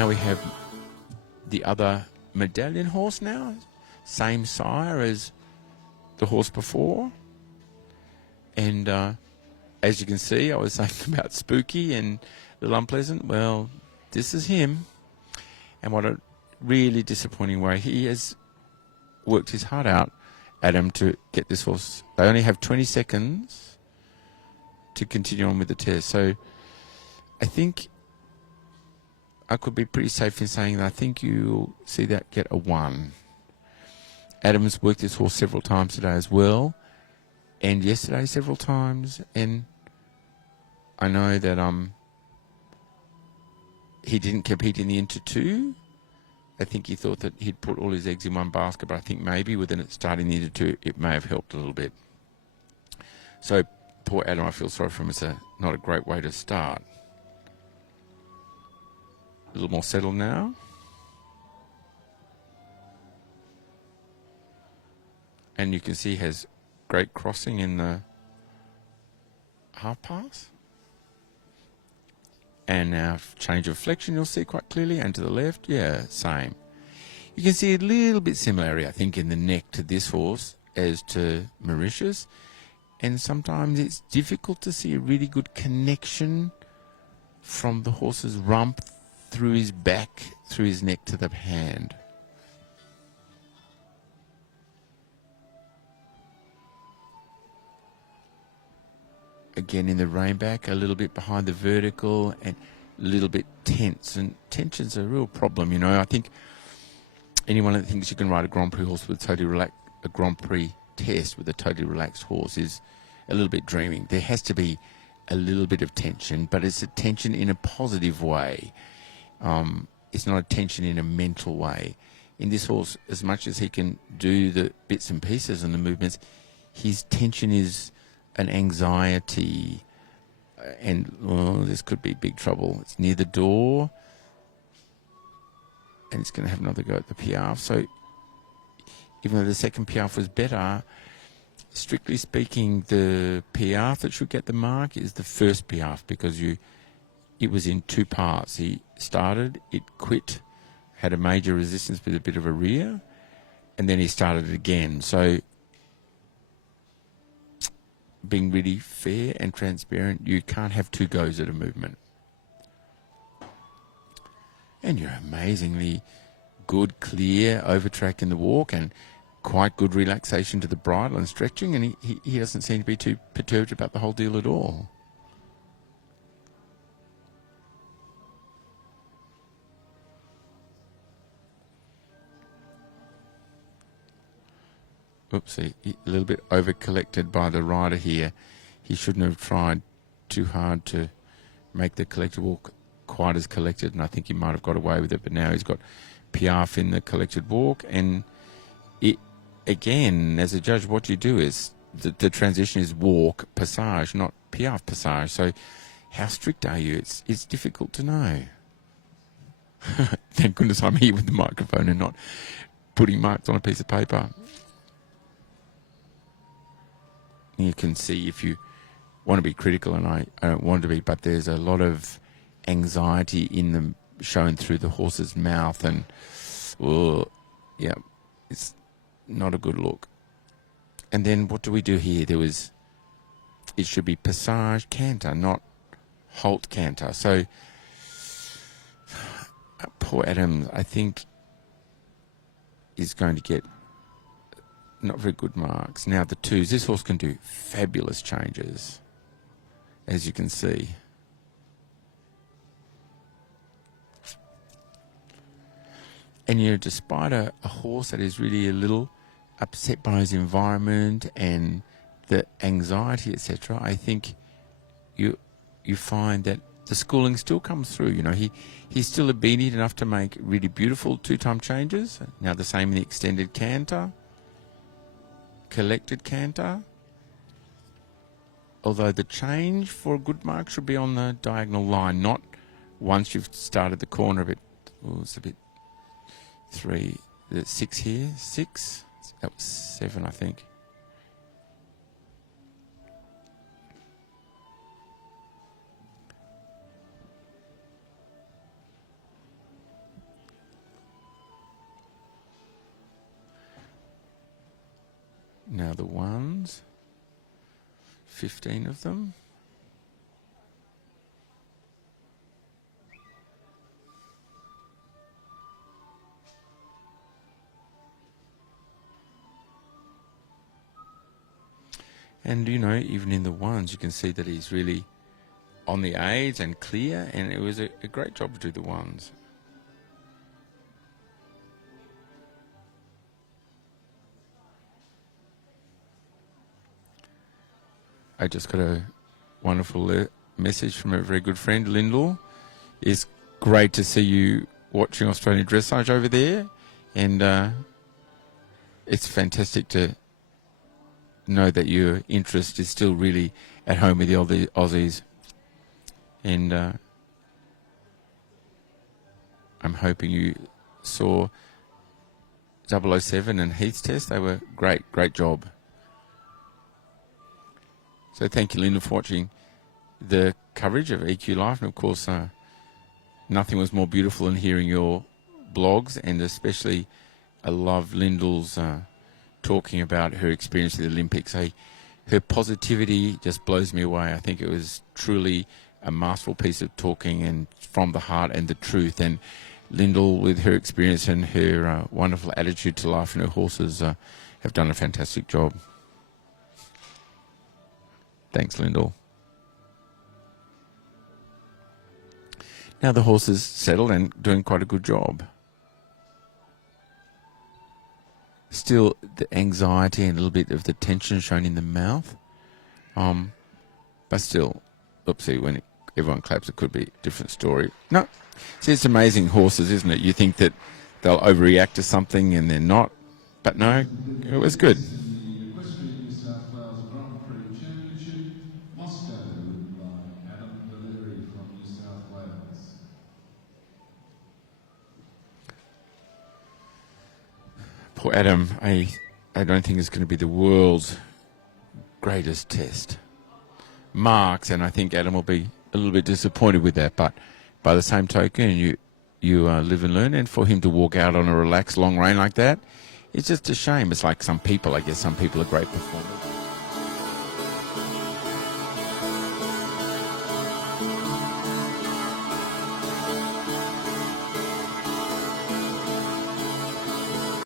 Now we have the other medallion horse now. Same sire as the horse before. And as you can see, I was saying about Spooky and Little Unpleasant. Well, this is him. And what a really disappointing way. He has worked his heart out, Adam, to get this horse. They only have 20 seconds to continue on with the test. So I think I could be pretty safe in saying that I think you'll see that get a 1. Adam's worked this horse several times today as well, and yesterday several times, and I know that he didn't compete in the Inter 2. I think he thought that he'd put all his eggs in one basket, but I think maybe within it starting the Inter 2, it may have helped a little bit. So poor Adam, I feel sorry for him. It's not a great way to start. A little more settled now. And you can see he has great crossing in the half pass. And now change of flexion you'll see quite clearly. And to the left, yeah, same. You can see a little bit similarity, I think, in the neck to this horse as to Mauritius. And sometimes it's difficult to see a really good connection from the horse's rump through his back, through his neck to the hand. Again in the reinback, a little bit behind the vertical and a little bit tense. And tension's a real problem, you know. I think anyone that thinks you can ride a Grand Prix horse with a Grand Prix test with a totally relaxed horse is a little bit dreaming. There has to be a little bit of tension, but it's a tension in a positive way. It's not a tension in a mental way. In this horse, as much as he can do the bits and pieces and the movements, his tension is an anxiety, and this could be big trouble. It's near the door, and it's going to have another go at the piaffe. So even though the second piaffe was better, strictly speaking, the piaffe that should get the mark is the first piaffe, because it was in 2 parts. He started, it quit, had a major resistance with a bit of a rear, and then he started it again. So being really fair and transparent, you can't have 2 goes at a movement. And you're amazingly good, clear, over-track in the walk, and quite good relaxation to the bridle and stretching, and he doesn't seem to be too perturbed about the whole deal at all. Oopsie, a little bit over-collected by the rider here. He shouldn't have tried too hard to make the collected walk quite as collected, and I think he might have got away with it, but now he's got piaffe in the collected walk, and it, again, as a judge, what you do is the transition is walk, passage, not piaffe, passage. So how strict are you? It's difficult to know. Thank goodness I'm here with the microphone and not putting marks on a piece of paper. You can see, if you want to be critical, and I don't want to be, but there's a lot of anxiety in them shown through the horse's mouth, and yeah, it's not a good look. And then what do we do here? It should be passage canter, not halt canter. So poor Adam, I think, is going to get not very good marks. Now the 2s, this horse can do fabulous changes, as you can see. And you know, despite a horse that is really a little upset by his environment and the anxiety, etc., I think you find that the schooling still comes through. You know, he's still obedient enough to make really beautiful 2-time changes. Now the same in the extended canter, collected canter, although the change for a good mark should be on the diagonal line, not once you've started the corner a bit. Oh, it's a bit 3, 6 here, 6, that was 7, I think. now the ones. 15 of them. And, you know, even in the ones, you can see that he's really on the aids and clear, and it was a great job to do the ones. I just got a wonderful message from a very good friend, Lyndall. It's great to see you watching Australian Dressage over there, and it's fantastic to know that your interest is still really at home with the Aussies, and I'm hoping you saw 007 and Heath's test. They were great job. So thank you, Linda, for watching the coverage of EQ Live, and of course nothing was more beautiful than hearing your blogs, and especially I love Lyndall's talking about her experience at the Olympics. Her positivity just blows me away. I think it was truly a masterful piece of talking and from the heart and the truth. And Lyndall, with her experience and her wonderful attitude to life and her horses, have done a fantastic job. Thanks, Lyndall. Now the horse is settled and doing quite a good job. Still the anxiety and a little bit of the tension shown in the mouth. But still, oopsie, when everyone claps, it could be a different story. No, see, it's amazing horses, isn't it? You think that they'll overreact to something and they're not. But no, it was good. Poor Adam, I don't think it's going to be the world's greatest test. Marks, and I think Adam will be a little bit disappointed with that, but by the same token, you live and learn, and for him to walk out on a relaxed long rein like that, it's just a shame. It's like some people, I guess some people are great performers.